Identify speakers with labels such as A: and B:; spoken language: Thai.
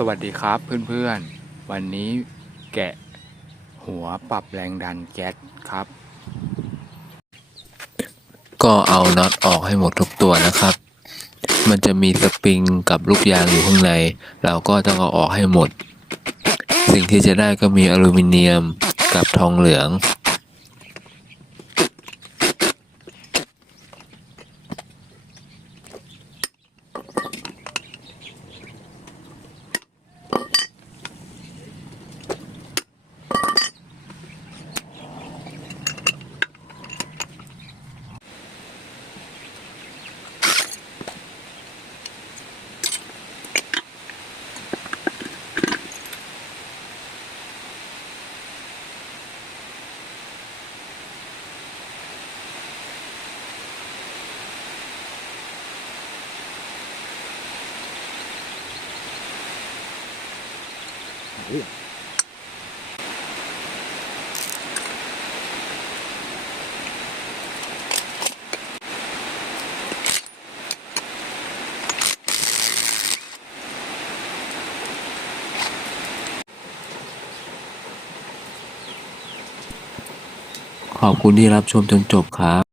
A: สวัสดีครับเพื่อนๆ วันนี้แกะหัวปรับแรงดันแก๊สครับ
B: ก็เอาน็อตออกให้หมดทุกตัวนะครับ มันจะมีสปริงกับลูกยางอยู่ข้างใน เราก็ต้องเอาออกให้หมด สิ่งที่จะได้ก็มีอลูมิเนียมกับทองเหลือง ขอบคุณที่รับชมจนจบครับ